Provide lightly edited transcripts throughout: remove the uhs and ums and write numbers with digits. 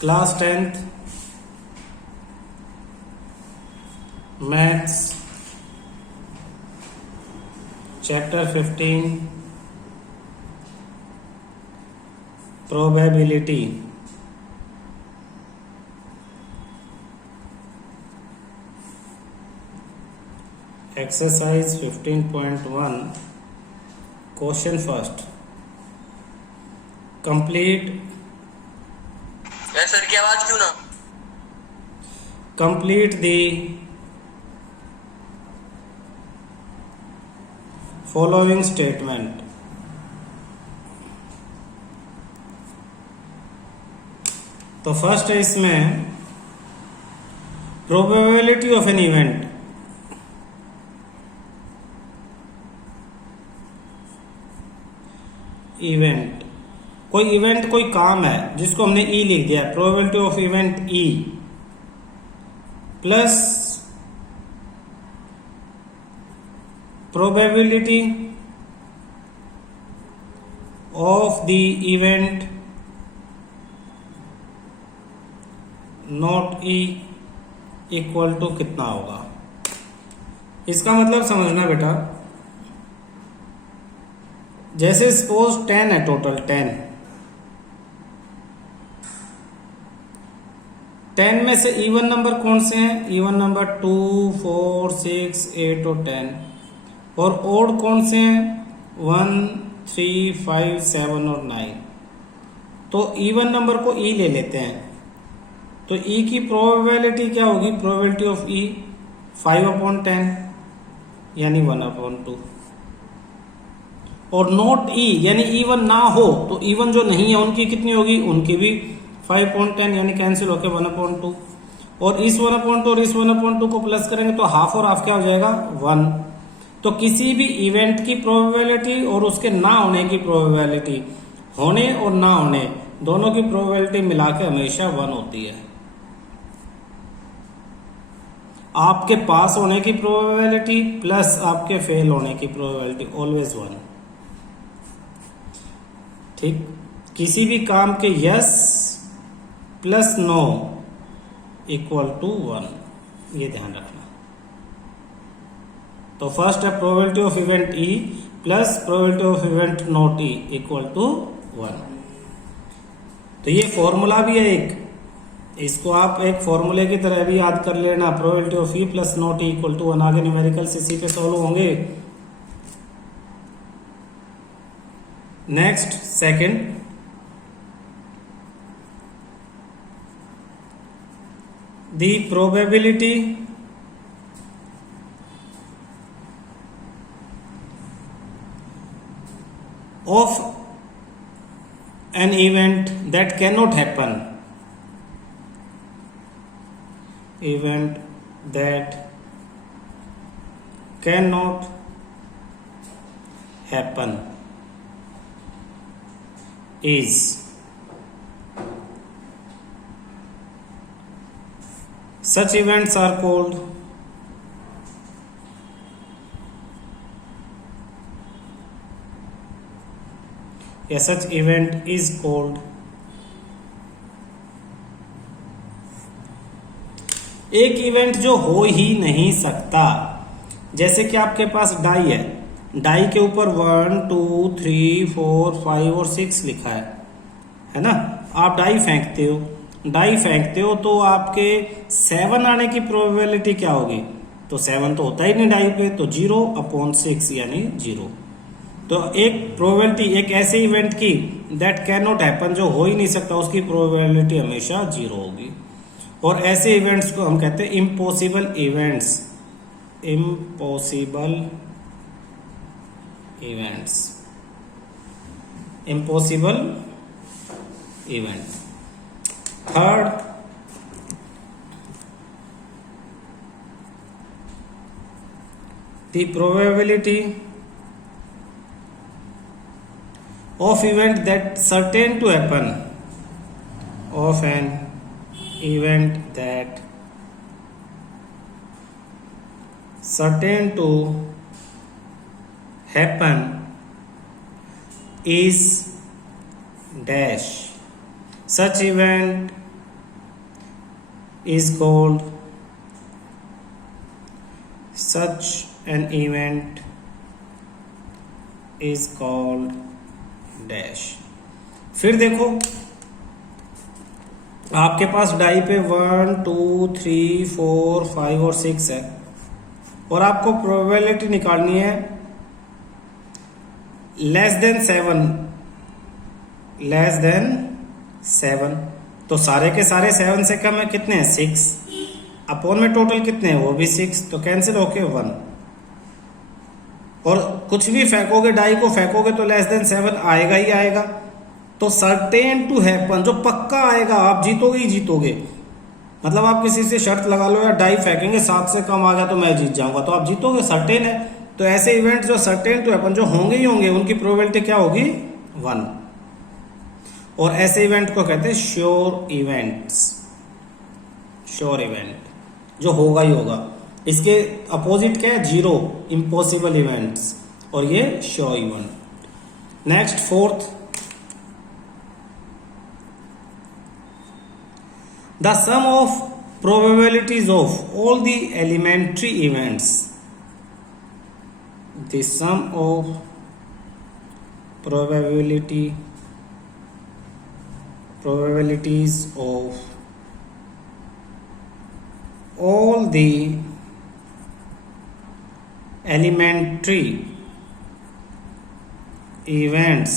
Class 10th maths chapter 15 probability exercise 15.1 question first complete sir की आवाज क्यों ना कंप्लीट दी फॉलोइंग स्टेटमेंट। तो फर्स्ट है इसमें probability of an event. Event कोई इवेंट कोई काम है जिसको हमने ई लिख दिया, probability of event E plus probability of the event not E equal to कितना होगा। इसका मतलब समझना बेटा, जैसे सपोज 10 है, टोटल 10 में से इवन नंबर कौन से हैं? इवन नंबर 2, 4, 6, 8 और 10। और ओड कौन से हैं? 1, 3, 5, 7 और 9। तो इवन नंबर को ई ले लेते हैं। तो ई की प्रोबेबिलिटी क्या होगी? प्रोबेबिलिटी ऑफ ई 5/10 यानी 1/2। और नॉट ई यानी इवन ना हो, तो इवन जो नहीं है उनकी कितनी होगी? उनकी भी 5/10 यानी कैंसिल होकर 1/2। और इस 1/2 और इस 1/2 को प्लस करेंगे तो हाफ और हाफ क्या हो जाएगा? 1। तो किसी भी इवेंट की प्रोबेबिलिटी और उसके ना होने की प्रोबेबिलिटी, होने और ना होने दोनों की प्रोबेबिलिटी मिला के हमेशा 1 होती है। आपके पास होने की प्रोबेबिलिटी प्लस आपके फेल होने की प्रोबेबिलिटी ऑलवेज 1। ठीक, किसी भी काम के yes plus no equal to 1, ये ध्यान रखना। तो फर्स्ट है probability of event E plus probability of event not E equal to 1। तो ये फॉर्मूला भी है एक, इसको आप एक फॉर्मूले की तरह भी याद कर लेना। Probability of E plus not E equal to 1। आगे न्यूमेरिकल्स इसी पे सॉल्व होंगे। Next second, the probability of an event that cannot happen, event that cannot happen is such events are called such event is called। एक event जो हो ही नहीं सकता, जैसे कि आपके पास डाई है, डाई के ऊपर 1, 2, 3, 4, 5 और 6 लिखा है ना। आप डाई फेंकते हो तो आपके 7 आने की प्रोबेबिलिटी क्या होगी? तो 7 तो होता ही नहीं डाई पे, तो 0/6 यानी 0। तो एक प्रोबेबिलिटी एक ऐसे इवेंट की दैट कैन नॉट हैपन, जो हो ही नहीं सकता, उसकी प्रोबेबिलिटी हमेशा 0 होगी। और ऐसे इवेंट्स को हम कहते हैं impossible events. Impossible event. Third, the probability of event that certain to happen, of an event that certain to happen is dash, such event is called such an event is called dash। फिर देखो आपके पास die पे 1 2 3 4 5 और 6 है और आपको probability निकालनी है लेस देन 7। तो सारे के सारे 7 से कम है, कितने हैं 6, अपॉन में टोटल कितने हैं वो भी 6, तो कैंसिल होके 1। और कुछ भी फेंकोगे, डाई को फेंकोगे तो लेस देन 7 आएगा ही आएगा। तो सर्टेन टू हैपन, जो पक्का आएगा, आप जीतोगे ही जीतोगे। मतलब आप किसी से शर्त लगा लो, या डाई फेंकेंगे 7 से कम आ गया तो मैं जीत जाऊंगा, तो आप जीतोगे, सर्टेन है। तो ऐसे इवेंट जो सर्टेन टू हैपन, जो होंगे ही होंगे, उनकी प्रोबेबिलिटी क्या होगी 1। और ऐसे इवेंट को कहते हैं श्योर इवेंट्स। श्योर इवेंट जो होगा ही होगा। इसके अपोजिट क्या है 0, इम्पॉसिबल इवेंट्स, और ये sure event. Next fourth, the sum of probabilities of all the elementary events. The sum of probabilities of all the elementary events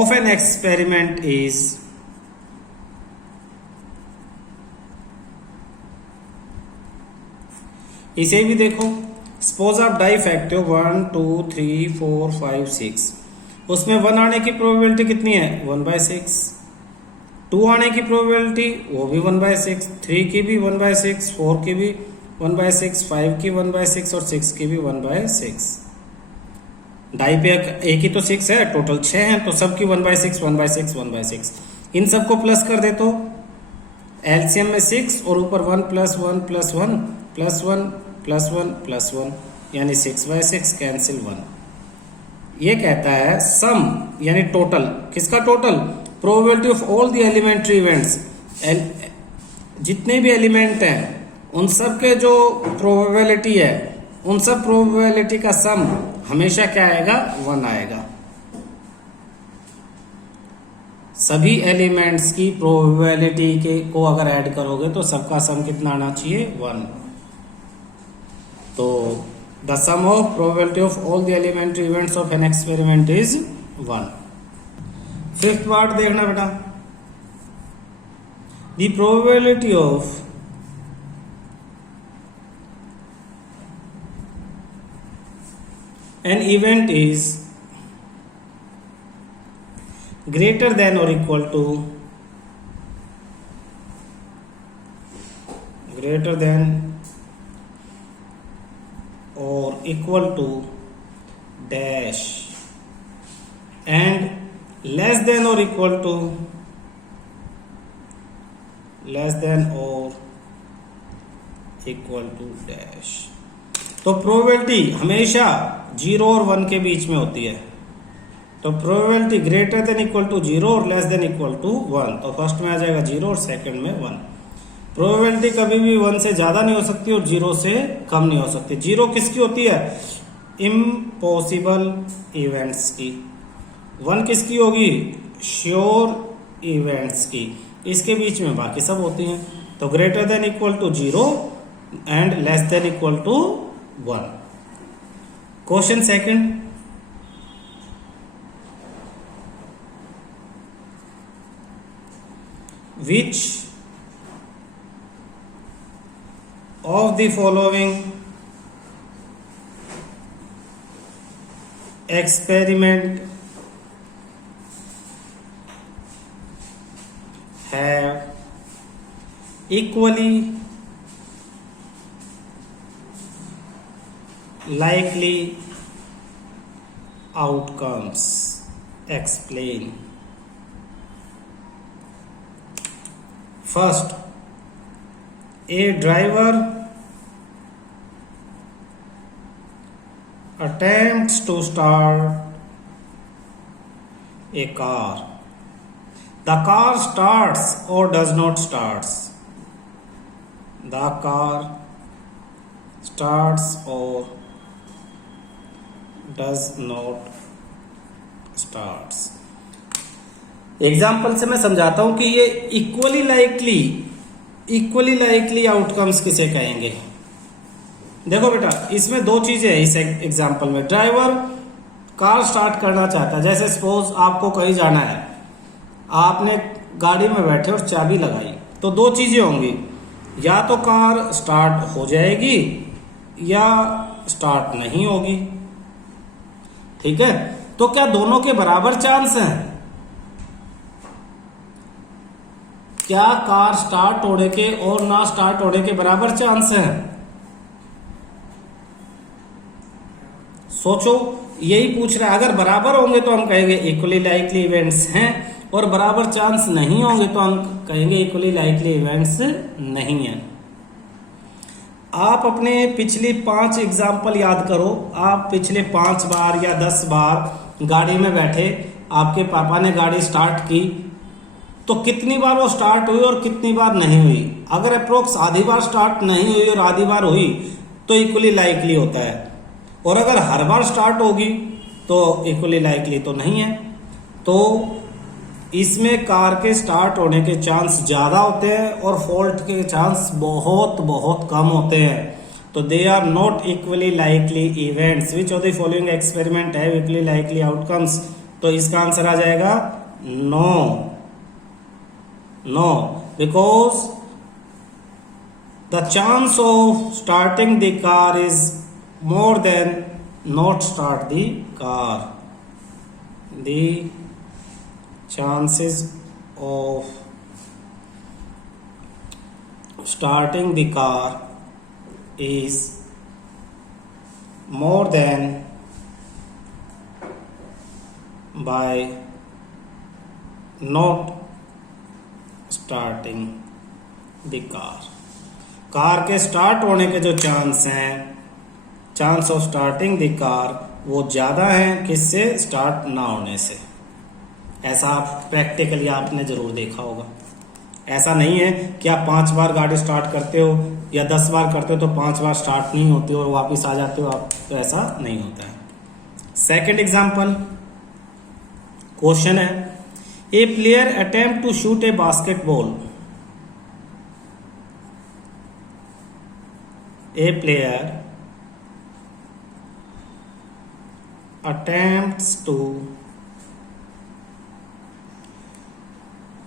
of an experiment is इसे भी देखो, सपोज आप डाई फेंकते हो 1 2 3 4 5 6, उसमें 1 आने की प्रोबेबिलिटी कितनी है 1/6, 2 आने की प्रोबेबिलिटी वो भी 1/6, 3 की भी 1/6, 4 की भी 1/6, 5 की 1/6 और 6 की भी 1/6। डाई पे एक ही तो 6 है, टोटल 6 हैं, तो सबकी 1/6 1/6 1/6। इन सबको प्लस कर दे तो एलसीएम में 6 और ऊपर 1 + 1 + 1 + 1 + 1 + 1, यानी 6/6 कैंसिल 1। ये कहता है सम यानी टोटल, किसका total, probability of all the elementary events, जितने भी एलिमेंट हैं उन सब के जो प्रोबेबिलिटी है, उन सब प्रोबेबिलिटी का सम हमेशा क्या आएगा 1 आएगा। सभी एलिमेंट्स की प्रोबेबिलिटी के को अगर ऐड करोगे तो सबका सम कितना आना चाहिए 1। तो the sum of probability of all the elementary events of an experiment is 1। Fifth part देखना बेटा, the probability of an event is greater than or equal to dash and less than or equal to dash। तो probability हमेशा 0 और 1 के बीच में होती है। तो probability greater than equal to 0 और लेस देन इक्वल टू 1, तो फर्स्ट में आ जाएगा 0 और सेकंड में 1। प्रोबेबिलिटी कभी भी 1 से ज्यादा नहीं हो सकती और 0 से कम नहीं हो सकती। 0 किसकी होती है, इम्पॉसिबल इवेंट्स की। 1 किसकी होगी, श्योर इवेंट्स की। इसके बीच में बाकी सब होती हैं। तो greater than equal to 0 and less than equal to 1। Question second, which of the following experiment have equally likely outcomes? Explain. First, a driver attempts to start a car. The car starts or does not starts. The car starts और does not starts. Example से मैं समझाता हूं कि ये equally likely outcomes किसे कहेंगे। देखो बेटा, इसमें दो चीजें हैं इस एग्जाम्पल में। ड्राइवर कार स्टार्ट करना चाहता है, जैसे सपोज आपको कहीं जाना है, आपने गाड़ी में बैठे और चाबी लगाई, तो दो चीजें होंगी, या तो कार स्टार्ट हो जाएगी या स्टार्ट नहीं होगी। ठीक है, तो क्या दोनों के बराबर चांस हैं? क्या कार स्टार्ट होने के और ना स्टार्ट होने के बराबर चांस हैं? सोचो, यही पूछ रहा है। अगर बराबर होंगे तो हम कहेंगे इक्वली लाइकली इवेंट्स हैं, और बराबर चांस नहीं होंगे तो हम कहेंगे इक्वली लाइकली इवेंट्स नहीं है। आप अपने पिछली 5 एग्जाम्पल याद करो। आप पिछले 5 बार या 10 बार गाड़ी में बैठे, आपके पापा ने गाड़ी स्टार्ट की, तो कितनी बार वो स्टार्ट हुई और कितनी बार नहीं हुई? अगर अप्रोक्स आधी बार स्टार्ट नहीं हुई और आधी बार हुई तो इक्वली लाइकली होता है, और अगर हर बार स्टार्ट होगी तो इक्वली लाइकली तो नहीं है। तो इसमें कार के स्टार्ट होने के चांस ज्यादा होते हैं और फॉल्ट के चांस बहुत बहुत कम होते हैं। तो they are not equally likely events. Which of the following experiment have equally likely outcomes? तो इसका आंसर आ जाएगा no, because the chance of starting the car is more than not start the car. The chances of starting the car is more than by not starting the car. Car के start होने के जो chance हैं, chance of starting the car, वो ज्यादा हैं किससे? Start ना होने से। ऐसा आप प्रैक्टिकली आपने जरूर देखा होगा। ऐसा नहीं है कि आप 5 बार गाड़ी स्टार्ट करते हो या 10 बार करते हो तो 5 बार स्टार्ट नहीं होती और वापस आ जाते हो आप, तो ऐसा नहीं होता है। सेकेंड एग्जाम्पल, क्वेश्चन है, A player attempt to shoot a basketball. A player attempts to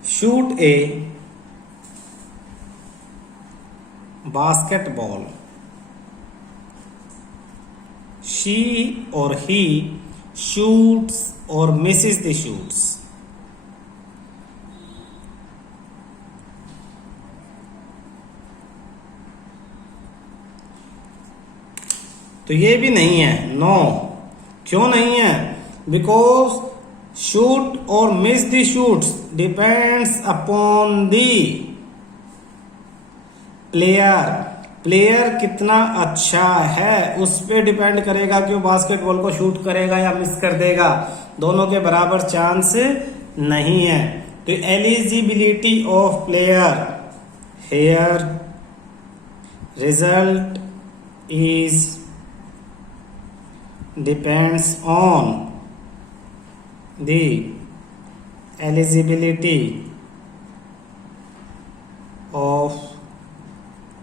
shoot a basketball. She or he shoots or misses the shoots. तो ये भी नहीं है, नो। क्यों नहीं है? बिकॉज शूट और miss the shoots depends upon the player. Player कितना अच्छा है उस पर डिपेंड करेगा कि वो बास्केटबॉल को शूट करेगा या मिस कर देगा। दोनों के बराबर चांस नहीं है। तो eligibility of player here result is depends on the eligibility of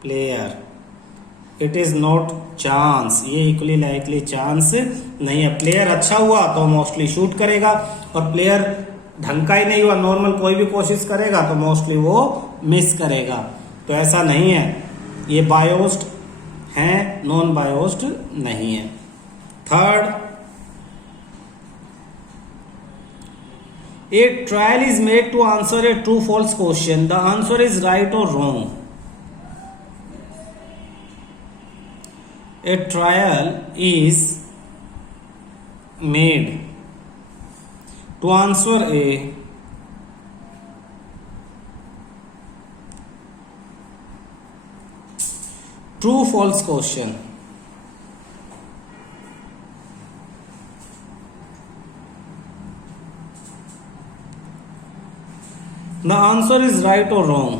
player. It is not chance. ये इक्वली लाइकली चांस नहीं है। प्लेयर अच्छा हुआ तो मोस्टली शूट करेगा, और प्लेयर ढंग का ही नहीं हुआ, नॉर्मल कोई भी कोशिश करेगा तो मोस्टली वो मिस करेगा। तो ऐसा नहीं है, ये बायोस्ड है, नॉन बायोस्ड नहीं है। Third, a trial is made to answer a true false question. The answer is right or wrong. A trial is made to answer a true false question. The answer is right or wrong.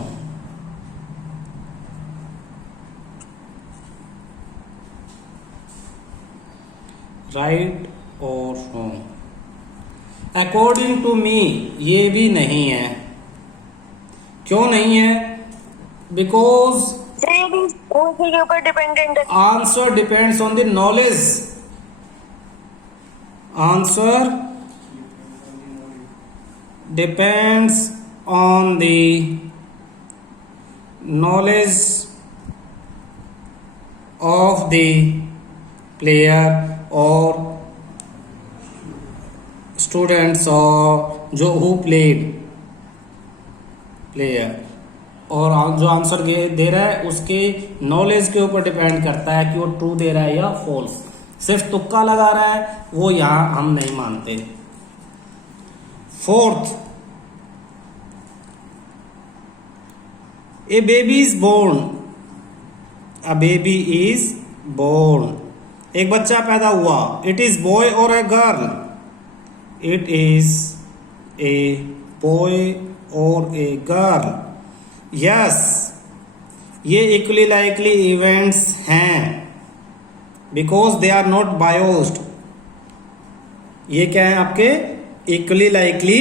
Right और wrong? According to me ये भी नहीं है। क्यों नहीं है? Because के ऊपर डिपेंडेंट है। Answer depends on the knowledge. Answer depends on the knowledge of the player और स्टूडेंट्स और जो हु प्लेड प्लेयर, और जो आंसर दे रहा है उसके नॉलेज के ऊपर डिपेंड करता है कि वो ट्रू दे रहा है या फॉल्स। सिर्फ तुक्का लगा रहा है वो यहां हम नहीं मानते। Fourth, a baby is born. A baby is born, एक बच्चा पैदा हुआ। इट इज बॉय और a girl? It is a boy और ए गर्ल। यस, ये इक्वली लाइकली इवेंट्स हैं because they are not biased. ये क्या है आपके? इक्वली लाइकली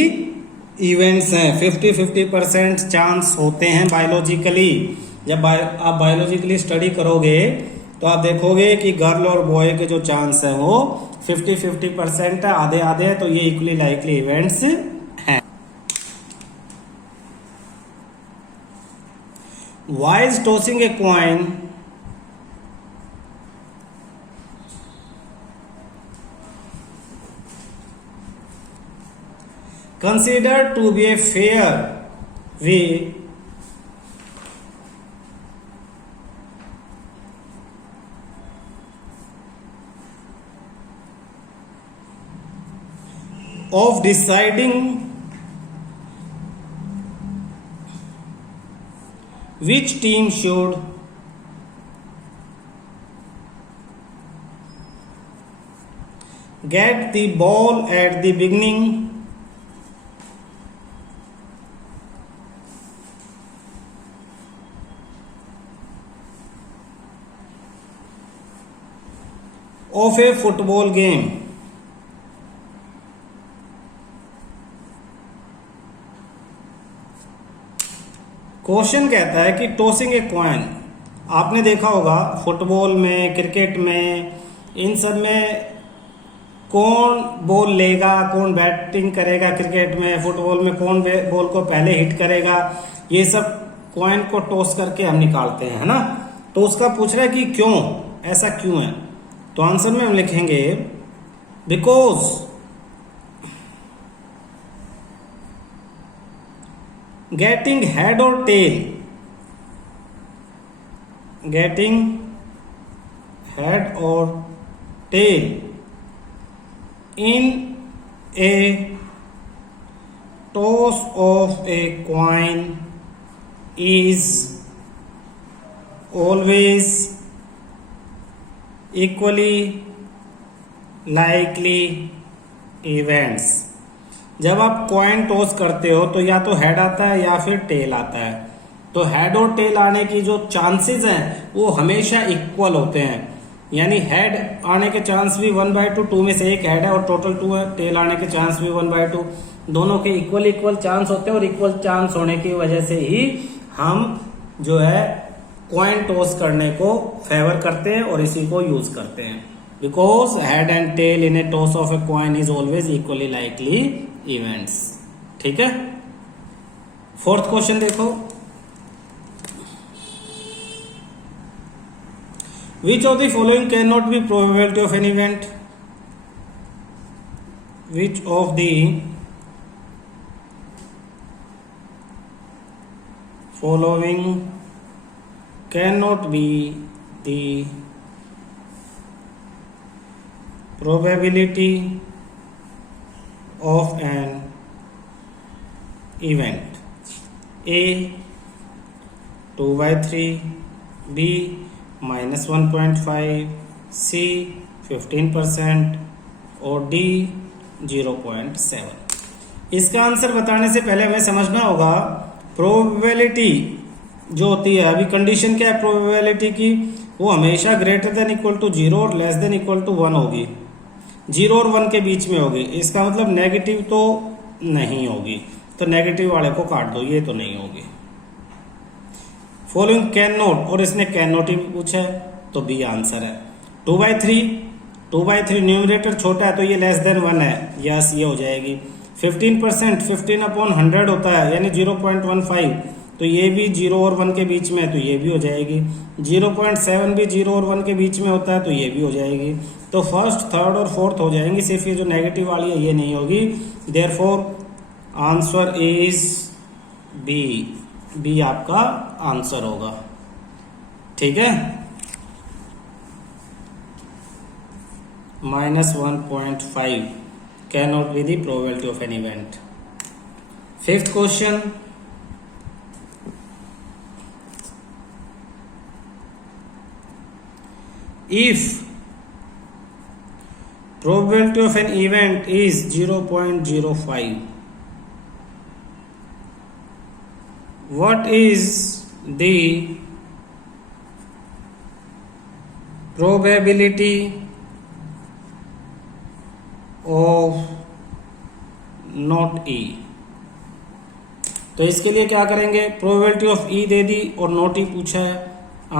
इवेंट्स हैं। 50-50% चांस होते हैं बायोलॉजिकली। जब आप बायोलॉजिकली स्टडी करोगे तो आप देखोगे कि गर्ल और बॉय के जो चांस है वो 50-50% है, आधे आधे है। तो ये इक्वली लाइकली इवेंट्स हैं। Why is tossing a coin considered to be a fair way of deciding which team should get the ball at the beginning of a football game? Question कहता है कि टॉसिंग ए कॉइन, आपने देखा होगा football में, cricket में, इन सब में कौन बॉल लेगा, कौन बैटिंग करेगा। क्रिकेट में, फुटबॉल में कौन बॉल को पहले हिट करेगा, ये सब कॉइन को टॉस करके हम निकालते हैं, है ना। तो उसका पूछ रहा है कि क्यों, ऐसा क्यों है। तो आंसर में हम लिखेंगे because getting head or tail, getting head or tail in a toss of a coin is always equally likely events। जब आप कॉइन टॉस करते हो तो या तो हेड आता है या फिर टेल आता है। तो हेड और टेल आने की जो चांसेस हैं वो हमेशा इक्वल होते हैं। यानी हेड आने के चांस भी 1/2, 2 में से एक हेड है और टोटल 2 है। टेल आने के चांस भी 1/2, दोनों के इक्वल चांस होते हैं। और इक्वल चांस होने की वजह से ही हम जो है कॉइन टॉस करने को फेवर करते हैं और इसी को यूज करते हैं। Because head and tail in a toss of a coin is always equally likely events. ठीक है। फोर्थ क्वेश्चन देखो, which of the following can not be probability of an event? विच ऑफ द following cannot be the probability of an event? A 2/3, B -1.5, C 15% और D 0.7। इसका answer बताने से पहले हमें समझना होगा प्रोबेबिलिटी जो होती है, अभी कंडीशन क्या है प्रोबेबिलिटी की, वो हमेशा ग्रेटर देन इक्वल टू 0 और लेस देन इक्वल टू 1 होगी। 0 और 1 के बीच में होगी, इसका मतलब नेगेटिव तो नहीं होगी, तो नेगेटिव वाले को काट दो, ये तो नहीं होगी। फॉलोइंग कैन नॉट, और इसने कैन नॉट ही पूछा है, तो बी आंसर है। 2/3 न्यूमरेटर छोटा है तो ये लेस देन 1 है, यस ये हो जाएगी। 15% 15/100 होता है यानी 0.15, तो ये भी 0 और 1 के बीच में है, तो ये भी हो जाएगी। 0.7 भी 0 और 1 के बीच में होता है, तो ये भी हो जाएगी। तो फर्स्ट, थर्ड और फोर्थ हो जाएंगी, सिर्फ ये जो नेगेटिव वाली है ये नहीं होगी। Therefore answer is B, B आपका आंसर होगा। ठीक है, -1.5 cannot be the probability of an event. Fifth question, if probability of an event is 0.05, what is the probability of not e? तो इसके लिए क्या करेंगे, प्रोबेबिलिटी ऑफ ई दे दी और नॉट ई पूछा है।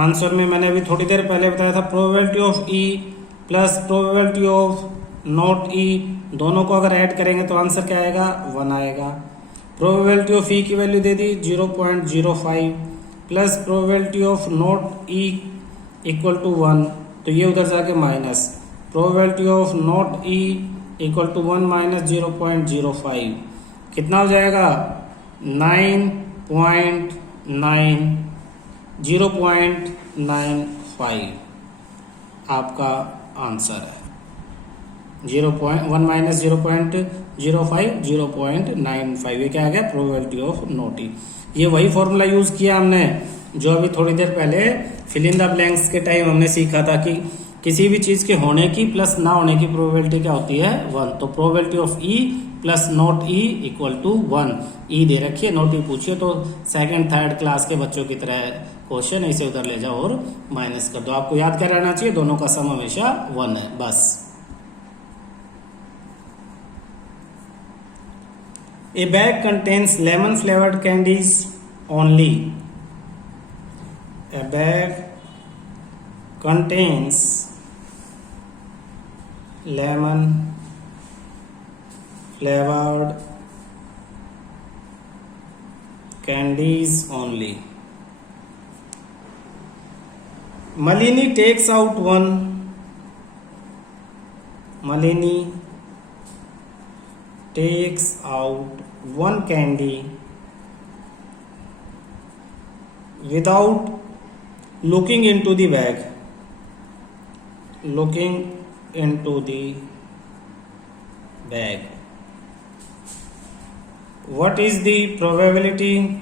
आंसर में मैंने अभी थोड़ी देर पहले बताया था, probability of E plus probability of not e, दोनों को अगर ऐड करेंगे तो आंसर क्या आएगा, 1 आएगा। प्रोबेबिलिटी ऑफ ई की वैल्यू दे दी 0.05 plus probability of not E equal to 1, तो ये उधर जाके minus, probability of not E equal to 1 minus 0.05, कितना हो जाएगा 9.9, 0.95 आपका आंसर है। 1 माइनस 0.05 0.95, ये क्या आ गया, प्रोबेबिलिटी ऑफ नॉट ई। ये वही फॉर्मूला यूज किया हमने जो अभी थोड़ी देर पहले फिल इन द ब्लैंक्स के टाइम हमने सीखा था कि किसी भी चीज के होने की प्लस ना होने की प्रोबेबिलिटी क्या होती है, 1। तो probability of E plus not E equal to 1। E दे रखिए, नॉट ई पूछिए तो सेकंड थर्ड क्लास के बच्चों की तरह क्वेश्चन इसे उधर ले जाओ और माइनस कर दो। आपको याद क्या रहना चाहिए, दोनों का सम हमेशा 1 है, बस। A bag contains lemon flavored candies only. A bag contains lemon flavored candies only. Malini takes out one. Malini takes out one candy without looking into the bag. Looking into the bag. What is the probability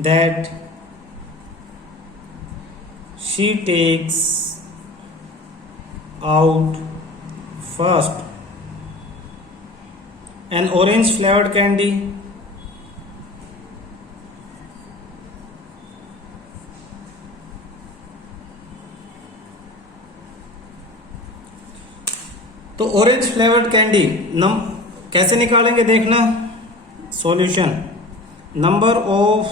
that she takes out first an orange flavored candy? तो orange flavoured candy कैसे निकालेंगे देखना, solution. Number of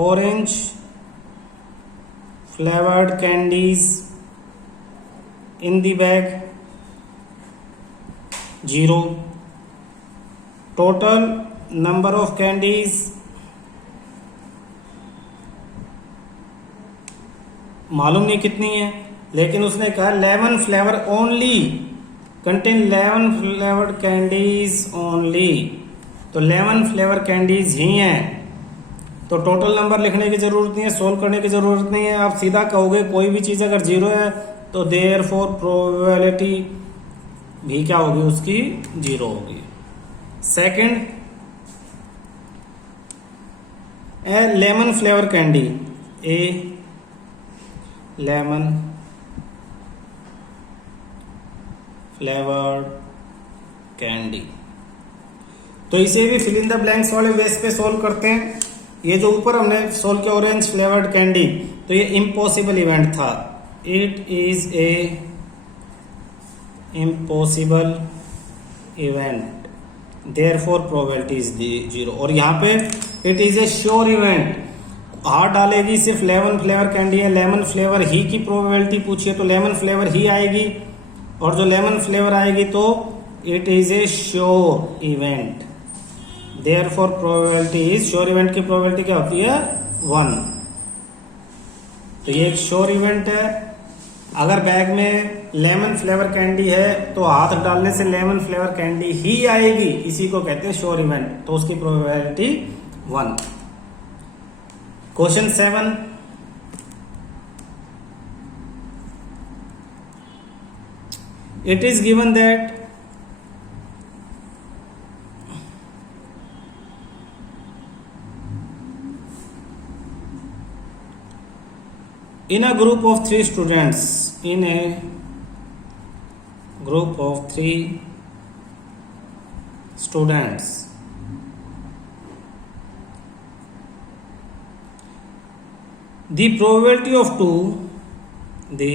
orange flavoured candies in the bag 0, total number of candies मालूम नहीं कितनी है, लेकिन उसने कहा 11 flavour only, contain 11 flavoured candies only, तो 11 फ्लेवर कैंडीज ही हैं। तो टोटल नंबर लिखने की जरूरत नहीं है, सोल्व करने की जरूरत नहीं है, आप सीधा कहोगे कोई भी चीज अगर 0 है तो देयरफॉर प्रोबेबिलिटी भी क्या होगी, उसकी 0 होगी। सेकंड, ए लेमन फ्लेवर कैंडी, ए लेमन फ्लेवर्ड कैंडी, तो इसे भी फिल इन द ब्लैंक्स वाले बेस पे सोल्व करते हैं। ये जो ऊपर हमने सोल्व किया ऑरेंज फ्लेवर्ड कैंडी, तो ये इम्पॉसिबल इवेंट था, it is A impossible event therefore probability is 0। और यहाँ पे it is A sure event, हाथ डालेगी सिर्फ लेमन फ्लेवर कैंडी है, लेमन फ्लेवर ही की प्रोबेबिलिटी पूछिए तो लेमन फ्लेवर ही आएगी, और जो लेमन फ्लेवर आएगी तो it is A sure event therefore probability is, sure event की प्रोबेबिलिटी क्या होती है 1। तो ये एक श्योर इवेंट है। अगर बैग में लेमन फ्लेवर कैंडी है तो हाथ डालने से लेमन फ्लेवर कैंडी ही आएगी, इसी को कहते हैं श्योर इवेंट, तो उसकी probability 1। Question 7, it is given that in a group of 3 students, in a group of 3 students, the probability of 2, the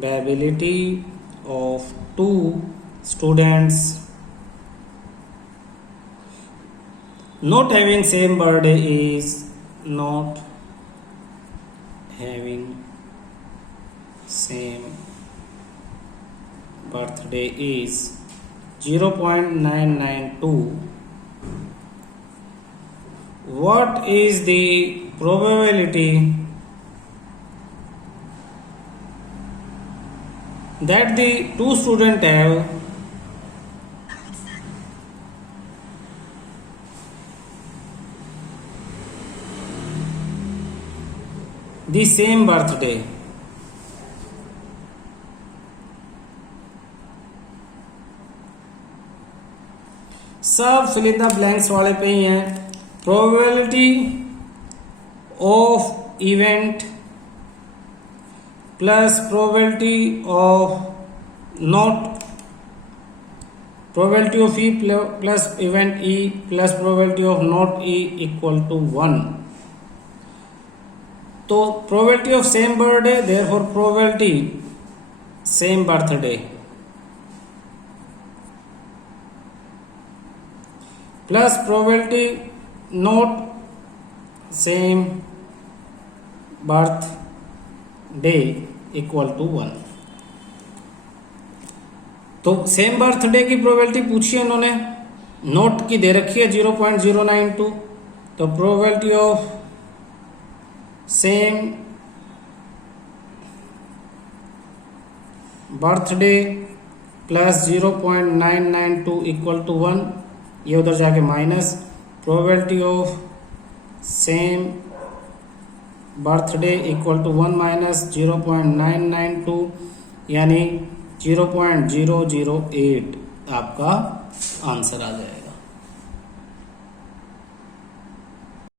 probability of 2 students not having same birthday is, not having same birthday is 0.992. What is the probability that the 2 students have the same birthday? सब fill in the blanks वाले पे ही हैं। Probability of event plus probability of not, probability of E plus event E plus probability of not E equal to 1। तो probability of same birthday, therefore probability same birthday plus probability not same birthday equal to 1। तो same birthday की probability पूछी है इन्होंने, note की दे रखी है 0.092, तो probability of same birthday plus 0.992 equal to 1, ये उधर जाके minus, probability of same birthday equal to 1 minus 0.992 यानी 0.008 आपका आंसर आ जाएगा।